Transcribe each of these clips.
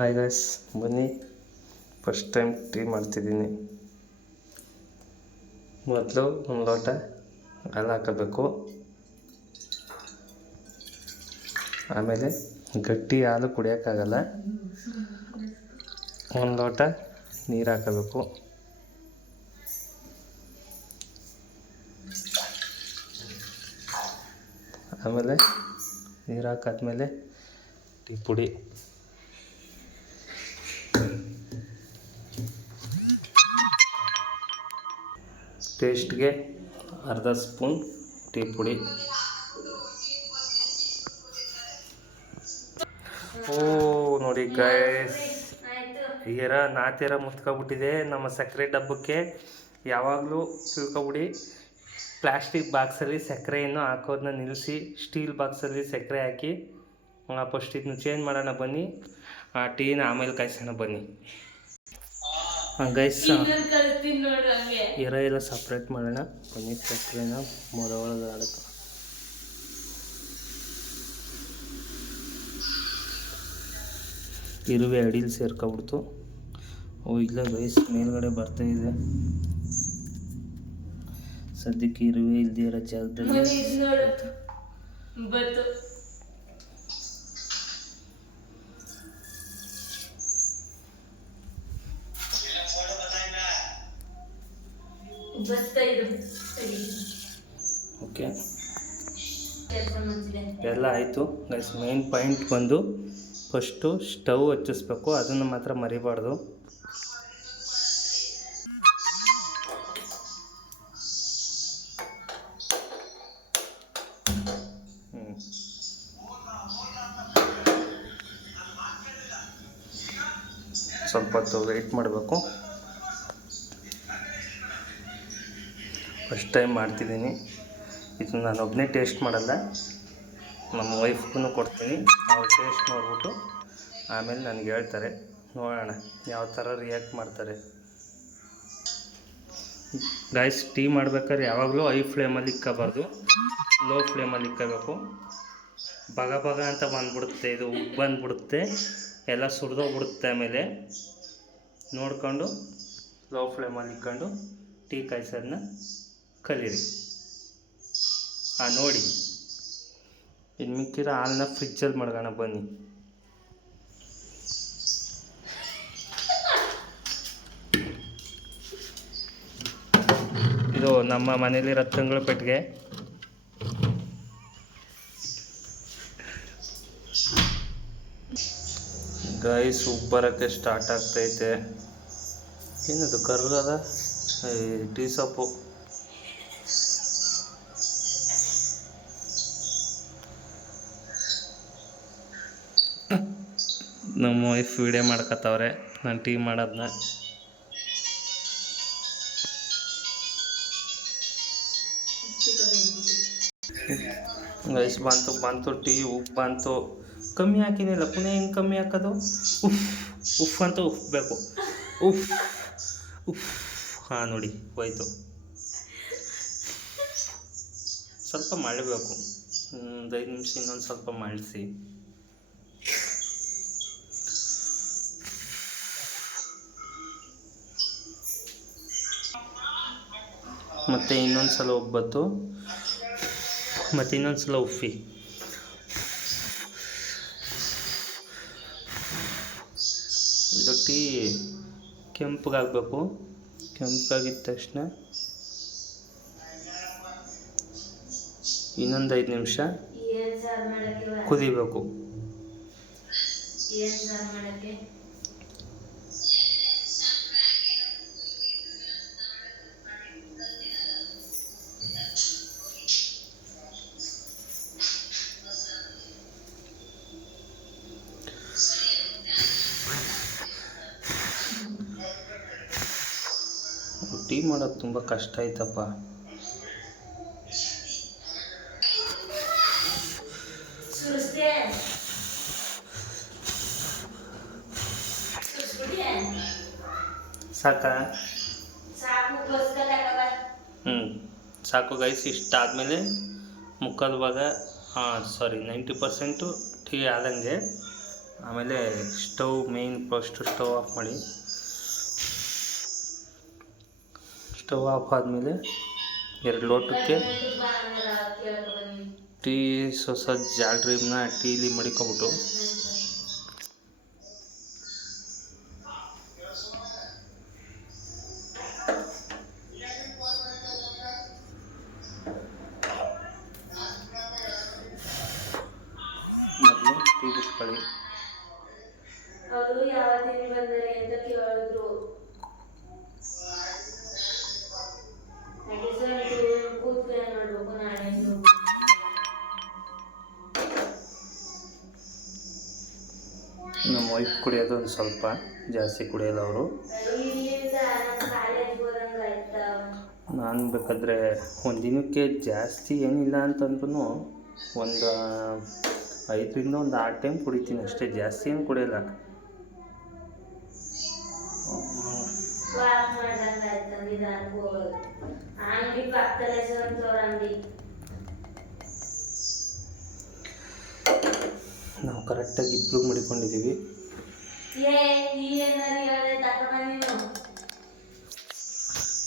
Hi guys, ಬನ್ನಿ. First time tea ಮಾಡ್ತಿದ್ದೀನಿ. ಮೊದಲು ಒಂದು ಲೋಟ ಹಾಲು ಹಾಕಬೇಕು. ಆಮೇಲೆ ಗಟ್ಟಿ ಹಾಲು ಕುಡಿಯೋಕ್ಕಾಗಲ್ಲ, ಒಂದು ಲೋಟ ನೀರು ಹಾಕಬೇಕು. ಆಮೇಲೆ ನೀರು ಹಾಕಾದ್ಮೇಲೆ ಟೀ ಪುಡಿ, ಟೇಸ್ಟ್ಗೆ ಅರ್ಧ ಸ್ಪೂನ್ ಟೀ ಪುಡಿ. ಓ ನೋಡಿ ಗೈಸ್, ನಾತಿರ ಮುತ್ಕೊಬಿಟ್ಟಿದೆ ನಮ್ಮ ಸಕ್ಕರೆ ಡಬ್ಬಕ್ಕೆ. ಯಾವಾಗಲೂ ತಿಳ್ಕೊಬಿಡಿ, ಪ್ಲಾಸ್ಟಿಕ್ ಬಾಕ್ಸಲ್ಲಿ ಸಕ್ಕರೆಯನ್ನು ಹಾಕೋದನ್ನ ನಿಲ್ಲಿಸಿ ಸ್ಟೀಲ್ ಬಾಕ್ಸಲ್ಲಿ ಸಕ್ಕರೆ ಹಾಕಿ ಫಸ್ಟ್ ಇದನ್ನು ಚೇಂಜ್ ಮಾಡೋಣ ಬನ್ನಿ. ಆ ಟೀನ ಆಮೇಲೆ ಕಾಯಿಸೋಣ ಬನ್ನಿ. ಗೈಸ್, ಎರ ಎಲ್ಲ ಸಪ್ರೇಟ್ ಮಾಡೋಣ ಬನ್ನಿ. ಸಕ್ಕರೆನ ಮೊದಲೊಳಗೆ ಹಾಳಕ್ಕೆ ಇರುವೆ ಅಡಿಲಿ ಸೇರ್ಕೊಬಿಡ್ತು. ಇಲ್ಲ ಗೈಸ್, ಮೇಲ್ಗಡೆ ಬರ್ತಾಯಿದೆ. ಸದ್ಯಕ್ಕೆ ಇರುವೆ ಇಲ್ಲದೆ ಇರೋ ಜಾಗದಲ್ಲಿ ಓಕೆ ಎಲ್ಲ ಆಯಿತು ಗೈಸ್. ಮೇನ್ ಪಾಯಿಂಟ್ ಬಂದು ಫಸ್ಟು ಸ್ಟವ್ ಹಚ್ಚಿಸ್ಬೇಕು, ಅದನ್ನು ಮಾತ್ರ ಮರಿಬಾರ್ದು. ಸ್ವಲ್ಪ ಹೊತ್ತು ವೆಯ್ಟ್ ಮಾಡಬೇಕು. ಫಸ್ಟ್ ಟೈಮ್ ಮಾಡ್ತಿದ್ದೀನಿ ಇದು. ನಾನು ಒಬ್ಬನೇ ಟೇಸ್ಟ್ ಮಾಡಲ್ಲ, ನಮ್ಮ ವೈಫ್ಗೂ ಕೊಡ್ತೀನಿ. ಅವ್ರು ಟೇಸ್ಟ್ ಮಾಡಿಬಿಟ್ಟು ಆಮೇಲೆ ನನಗೆ ಹೇಳ್ತಾರೆ. ನೋಡೋಣ ಯಾವ ಥರ ರಿಯಾಕ್ಟ್ ಮಾಡ್ತಾರೆ. ಗಾಯ್ಸ್, ಟೀ ಮಾಡ್ಬೇಕಾದ್ರೆ ಯಾವಾಗಲೂ ಹೈ ಫ್ಲೇಮಲ್ಲಿ ಇಕ್ಕಬಾರ್ದು, ಲೋ ಫ್ಲೇಮಲ್ಲಿ ಇಕ್ಕಬೇಕು. ಬಗ ಬಗ ಅಂತ ಬಂದ್ಬಿಡುತ್ತೆ, ಇದು ಉಪ್ಪು ಬಂದ್ಬಿಡುತ್ತೆ, ಎಲ್ಲ ಸುರಿದೋಗ್ಬಿಡುತ್ತೆ. ಆಮೇಲೆ ನೋಡಿಕೊಂಡು ಲೋ ಫ್ಲೇಮಲ್ಲಿ ಇಕ್ಕೊಂಡು ಟೀ ಕಾಯಿಸೋದನ್ನ ಕಲೀರಿ. ನೋಡಿ, ಇನ್ನು ಮಿಕ್ಕಿರೋ ಹಾಲನ್ನ ಫ್ರಿಜ್ಜಲ್ಲಿ ಮಡ್ಗೋಣ ಬನ್ನಿ. ಇದು ನಮ್ಮ ಮನೇಲಿರೋ ತಂಗಳು ಪೆಟ್ಟಿಗೆ. ಗೈಸ್, ಉಪ್ಪು ಬರೋಕ್ಕೆ ಸ್ಟಾರ್ಟ್ ಆಗ್ತೈತೆ. ಏನದು ಕರ್ಗದ ಟೀ ಸೊಪ್ಪು. ನಮ್ಮ ವೈಫ್ ವಿಡಿಯೋ ಮಾಡ್ಕೊತವ್ರೆ ನಾನು ಟೀ ಮಾಡೋದನ್ನ. ಗೈಸ್, ಬಂತು ಟೀ. ಉಪ್ಪು ಬಂತು, ಕಮ್ಮಿ ಹಾಕಿನಿಲ್ಲ. ಪುನಃ ಹೆಂಗೆ ಕಮ್ಮಿ ಹಾಕೋದು? ಉಫ್ ಅಂತ ಉಫ್ಬೇಕು. ಉಫ್ ಹಾಂ ನೋಡಿ, ಹೋಯ್ತು. ಸ್ವಲ್ಪ ಮಾಡಬೇಕು, ಒಂದು 5 ನಿಮಿಷ ಇನ್ನೊಂದು ಸ್ವಲ್ಪ ಮಾಡಿಸಿ. ಮತ್ತು ಇನ್ನೊಂದು ಸಲ ಒಬ್ಬತ್ತು, ಮತ್ತು ಇನ್ನೊಂದು ಸಲ ಉಫ್ಫಿ. ಇದು ಟೀ ಕೆಂಪಗಾಗಬೇಕು. ಕೆಂಪಗಾಗಿದ್ದ ತಕ್ಷಣ ಇನ್ನೊಂದು 5 ನಿಮಿಷ ಕುದಿಬೇಕು. ಟೀ ಮಾಡೋದು ತುಂಬ ಕಷ್ಟ ಆಯ್ತಪ್ಪ. ಸಾಕಾ? ಸಾಕು ಗೈಸ್. ಇಷ್ಟಾದಮೇಲೆ ಮುಕ್ಕಾಲು ಭಾಗ 90% ಟೀ ಆದಂಗೆ. ಆಮೇಲೆ ಮೇನ್ ಫಸ್ಟು ಸ್ಟವ್ ಆಫ್ ಮಾಡಿ. ಸ್ಟವ್ ಆಫ್ ಆದಮೇಲೆ 2 ಲೋಟಕ್ಕೆ ಟೀ ಜಾಲ್ರಿನ ಟೀಲಿ ಮಡಿಕೊಬಿಟ್ಟು ಮೊದಲು ಟೀ ಬಿಟ್ಕೊಳ್ಳಿ. ಅವರು ಯಾವತ್ತಿನ ಬಂದರೆ ಅಂತ ಕೇಳಿದ್ರು. ನಮ್ಮ ವೈಫ್ ಕುಡಿಯೋದು ಒಂದು ಸ್ವಲ್ಪ ಜಾಸ್ತಿ ಕುಡಿಯೋದು ಅವರು. ನಾನು ಬೇಕಾದರೆ ಒಂದು ದಿನಕ್ಕೆ ಜಾಸ್ತಿ ಏನಿಲ್ಲ ಅಂತಂದ್ರೂ ಒಂದು 5ರಿಂದ 6 ಟೈಮ್ ಕುಡಿತೀನಿ ಅಷ್ಟೇ, ಜಾಸ್ತಿ ಏನು ಕುಡಿಯೋಲ್ಲ. ನಾವು ಕರೆಕ್ಟಾಗಿ ಇಬ್ಬರು ಮಡಿಕೊಂಡಿದ್ದೀವಿ.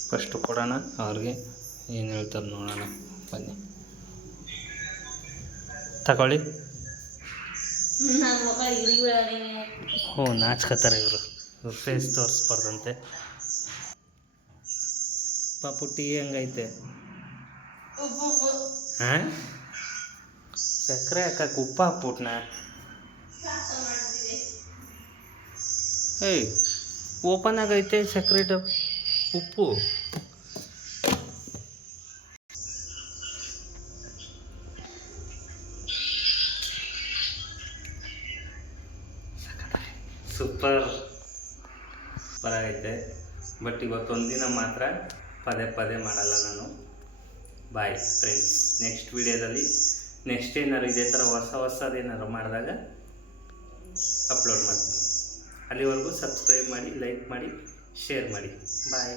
ಫಸ್ಟು ಕೊಡೋಣ ಅವ್ರಿಗೆ, ಏನು ಹೇಳ್ತಾರೆ ನೋಡೋಣ. ಬನ್ನಿ ತಗೊಳ್ಳಿ. ನಾಚ್ಕೋತಾರೆ ಇವರು ಫೇಸ್ ತೋರಿಸ್ಬಾರ್ದಂತೆ. ಪಾಪು ಟೀ ಹೆಂಗೈತೆ? ಹಾಂ, ಸಕ್ಕರೆ ಹಾಕಕ್ಕೆ ಉಪ್ಪು ಹಾಕ್ಬಿಟ್ನ? ಏಯ್, ಓಪನ್ ಆಗೈತೆ ಸಕ್ಕರೆ ಉಪ್ಪು. ಸೂಪರ್ ಬರಾಗೈತೆ. ಬಟ್ ಇವತ್ತೊಂದು ದಿನ ಮಾತ್ರ ಪದೇ ಪದೇ ಮಾಡಲ್ಲ ನಾನು. ಬಾಯ್ ಫ್ರೆಂಡ್ಸ್, ನೆಕ್ಸ್ಟ್ ವೀಡಿಯೋದಲ್ಲಿ ನೆಕ್ಸ್ಟ್ ಏನಾದ್ರು ಇದೇ ಥರ ಹೊಸದೇನಾದ್ರು ಮಾಡಿದಾಗ ಅಪ್ಲೋಡ್ ಮಾಡ್ತೀನಿ. ಅಲ್ಲಿವರೆಗೂ ಸಬ್ಸ್ಕ್ರೈಬ್ ಮಾಡಿ, ಲೈಕ್ ಮಾಡಿ, ಶೇರ್ ಮಾಡಿ. ಬಾಯ್.